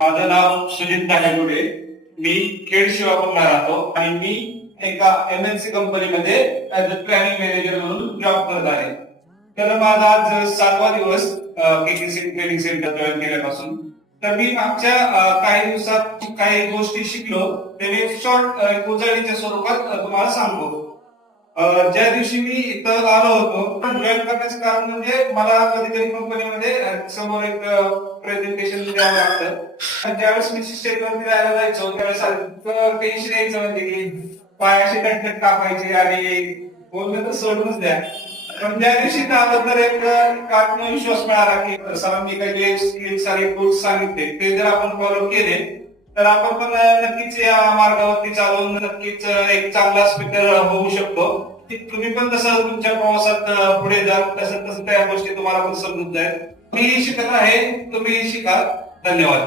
माझं नाव सुजित नागेगुडे. मी खेड शिवापूरला राहतो आणि मी एका MNC कंपनीमध्ये ऍज अ प्लॅनिंग मॅनेजर म्हणून जॉब करत आहे. तर माझा आज 7वा दिवस KKC ट्रेनिंग सेंटर जॉईन केल्यापासून. तर मी मागच्या काही दिवसात काही गोष्टी शिकलो ते मी शॉर्ट उजळणीच्या स्वरूपात तुम्हाला सांगतो. ज्या दिवशी मी इथं आलो होतो जॉईन करण्याचं कारण म्हणजे मला कधीतरी कंपनीमध्ये समोर एक प्रेझेंटेशन द्यावं लागतं. ज्यावेळेस मी स्टेजवरती जायला जायचो त्यावेळेस टेन्शन यायचं म्हणजे की पायाशी कटकट कापायची आणि बोलणं तर सोडूनच द्या. पण ज्या दिवशी इथं आलो तर एक आत्मविश्वास मिळाला की सरांनी काही जे स्किल्स आणि टूल्स सांगितले ते जर आपण फॉलो केले तर आपण पण नक्कीच या मार्गावरती चालून नक्कीच एक चांगला स्पीकर होऊ शकतो. तुम्ही पण तसं तुमच्या प्रवासात पुढे जा, तसं तसं त्या गोष्टी तुम्हाला पण समजून जाईल. मी शिकत आहे, तुम्ही शिका. धन्यवाद.